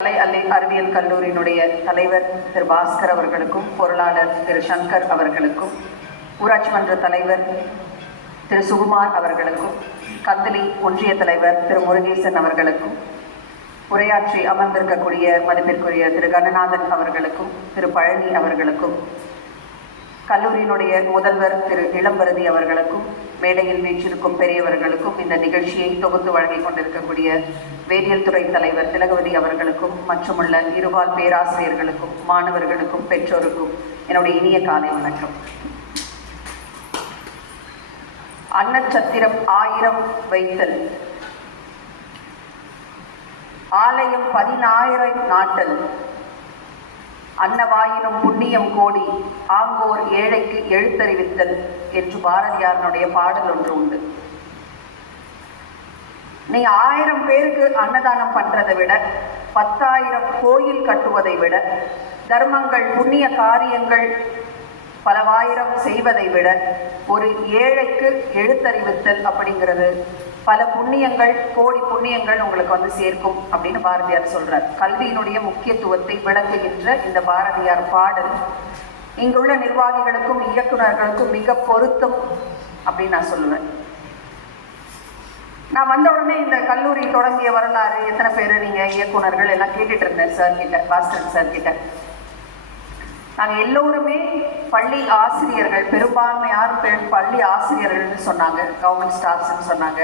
அறிவியல் கல்லூரியினுடைய தலைவர் திரு பாஸ்கர் அவர்களுக்கும், பொருளாளர் திரு சங்கர் அவர்களுக்கும், ஊராட்சி மன்ற தலைவர் திரு சுகுமார் அவர்களுக்கும், கந்தளி ஒன்றிய தலைவர் திரு முருகேசன் அவர்களுக்கும், உரையாற்றி அமர்ந்திருக்கக்கூடிய மதிப்பிற்குரிய திரு கணநாதன் அவர்களுக்கும், திரு பழனி அவர்களுக்கும், கல்லூரியினுடைய முதல்வர் திரு இளம்பருதி அவர்களுக்கும், மேடையில் வீற்றிருக்கும் பெரியவர்களுக்கும், இந்த நிகழ்ச்சியை தொகுத்து வழங்கிக் கொண்டிருக்கக்கூடிய வேதியியல் துறை தலைவர் திலகவதி அவர்களுக்கும், மற்றுமுள்ள இருபால் பேராசிரியர்களுக்கும், மாணவர்களுக்கும், பெற்றோருக்கும் என்னுடைய இனிய காலை வணக்கம். அன்னச்சத்திரம் 1000 வைத்தல், ஆலயம் 10,000 நாட்டல், அன்னவாயினும் புண்ணியம் கோடி, ஆங்கோர் ஏழைக்கு எழுத்தறிவித்தல் என்று பாரதியாரனுடைய பாடல் ஒன்று உண்டு. நீ 1000 பேருக்கு அன்னதானம் பண்றதை விட, 10,000 கோயில் கட்டுவதை விட, தர்மங்கள் புண்ணிய காரியங்கள் பலவாயிரம் செய்வதை விட, ஒரு ஏழைக்கு எழுத்தறிவித்தல் அப்படிங்கிறது பல புண்ணியங்கள், கோடி புண்ணியங்கள் உங்களுக்கு சேர்க்கும் அப்படின்னு பாரதியார் சொல்றார். கல்வியினுடைய முக்கியத்துவத்தை விளக்குகின்ற இந்த பாரதியார் பாடல் இங்குள்ள நிர்வாகிகளுக்கும் இயக்குநர்களுக்கும் மிக பொருத்தம் அப்படின்னு நான் சொல்லுவேன். நான் வந்த உடனே இந்த கல்லூரி தொடங்கிய வரலாறு, எத்தனை பேர் நீங்க இயக்குநர்கள் எல்லாம் கேட்டுட்டு இருந்தேன் சார் கிட்ட, பாஸ்கர் சார் கிட்ட. நாங்கள் எல்லோருமே பள்ளி ஆசிரியர்கள், பெரும்பான்மையார் பள்ளி ஆசிரியர்கள்னு சொன்னாங்க, கவர்மெண்ட் ஸ்டாஃப்ஸ்ன்னு சொன்னாங்க,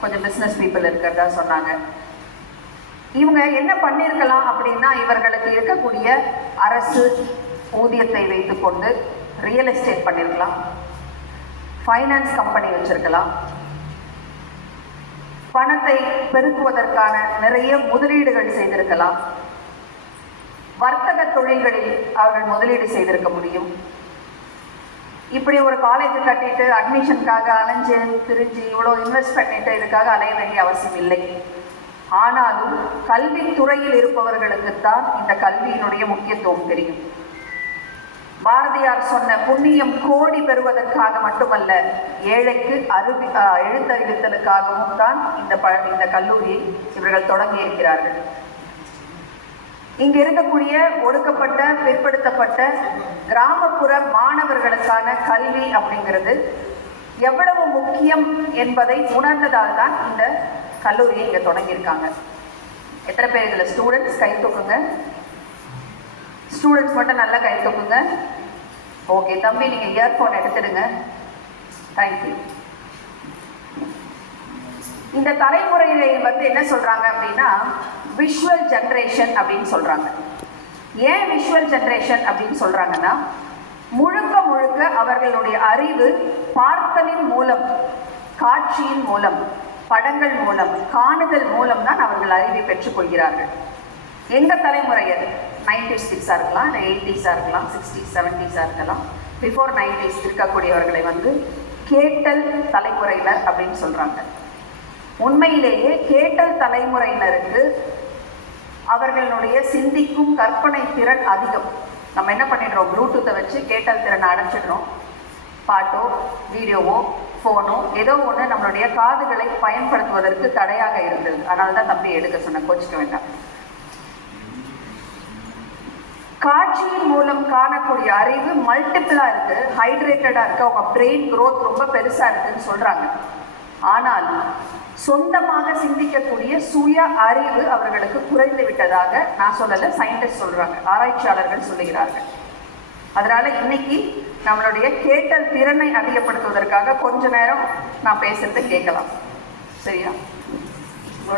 கொஞ்சம் பிஸ்னஸ் பீப்புள் இருக்கிறதா சொன்னாங்க. இவங்க என்ன பண்ணியிருக்கலாம் அப்படின்னா, இவர்களுக்கு இருக்கக்கூடிய அரசு ஊதியத்தை வைத்துக்கொண்டு ரியல் எஸ்டேட் பண்ணியிருக்கலாம், ஃபைனான்ஸ் கம்பெனி வச்சிருக்கலாம், பணத்தை பெருக்குவதற்கான நிறைய முதலீடுகள் செய்திருக்கலாம், வர்த்தக தொழில்களில் அவர்கள் முதலீடு செய்திருக்க முடியும். இப்படி ஒரு காலேஜ் கட்டிட்டு அட்மிஷனுக்காக அலைஞ்சு திரிஞ்சு இவ்வளோ இன்வெஸ்ட் பண்ணிட்டு இதுக்காக அலைய வேண்டிய அவசியம் இல்லை. ஆனாலும் கல்வித்துறையில் இருப்பவர்களுக்குத்தான் இந்த கல்வியினுடைய முக்கியத்துவம் தெரியும். பாரதியார் சொன்ன புண்ணியம் கோடி பெறுவதற்காக மட்டுமல்ல, ஏழைக்கு எழுத்தறிவித்தலுக்காகவும் தான் இந்த கல்லூரியை இவர்கள் தொடங்கி இருக்கிறார்கள். இங்க இருக்கக்கூடிய ஒடுக்கப்பட்ட, பிற்படுத்தப்பட்ட கிராமப்புற மாணவர்களுக்கான கல்வி அப்படிங்கிறது எவ்வளவு முக்கியம் என்பதை உணர்ந்ததால் தான் இந்த கல்லூரியை இங்க தொடங்கியிருக்காங்க. எத்தனை பேர் இதுல ஸ்டூடெண்ட்ஸ் கை தூக்குங்க? ஸ்டூடெண்ட்ஸ் மட்டும் நல்லா கை தூக்குங்க. ஓகே தம்பி, நீங்க இயர்போன் எடுத்துடுங்க. தேங்க்யூ. இந்த தலைமுறையில என்ன சொல்றாங்க அப்படின்னா, விஷுவல் ஜென்ரேஷன் அப்படின்னு சொல்றாங்க. ஏன் விஷுவல் ஜென்ரேஷன் அப்படின்னு சொல்றாங்கன்னா, முழுக்க முழுக்க அவர்களுடைய அறிவு பார்த்தலின் மூலம், காட்சியின் மூலம், படங்கள் மூலம், காணுதல் மூலம் தான் அவர்கள் அறிவை பெற்றுக்கொள்கிறார்கள். எங்க தலைமுறை அது 90s கிட்ஸா இருக்கலாம், இல்லை 80s இருக்கலாம், 60s 70s இருக்கலாம், பிஃபோர் 90s இருக்கக்கூடியவர்களை கேட்டல் தலைமுறையினர் அப்படின்னு சொல்றாங்க. உண்மையிலேயே கேட்டல் தலைமுறையினருக்கு அவர்களுடைய சிந்திக்கும் கற்பனை திறன் அதிகம். நம்ம என்ன பண்ணிடுறோம், ப்ளூடூத்தை வச்சு கேட்டல் திறனை அடைச்சிடுறோம். பாட்டோ வீடியோவோ ஃபோனோ ஏதோ ஒன்று நம்மளுடைய காதுகளை பயன்படுத்துவதற்கு தடையாக இருந்தது. அதனால தான் தம்பி எடுக்க சொன்ன, கோச்சிக்க வேண்டாம். காட்சியின் மூலம் காணக்கூடிய அறிவு மல்டிபிளா இருக்கு, ஹைட்ரேட்டடா இருக்கு, அவங்க பிரெயின் க்ரோத் ரொம்ப பெருசா இருக்குன்னு சொல்றாங்க. ஆனால் சொந்தமாக சிந்திக்கக்கூடிய சுய அறிவு அவர்களுக்கு குறைந்து விட்டதாக நான் சொல்லல, சயின்டிஸ்ட் சொல்றாங்க, ஆராய்ச்சியாளர்கள் சொல்லுகிறார்கள். அதனால இன்னைக்கு நம்மளுடைய கேட்டல் திறனை அதிகப்படுத்துவதற்காக கொஞ்ச நேரம் நான் பேசுறதை கேட்கலாம். சரியா?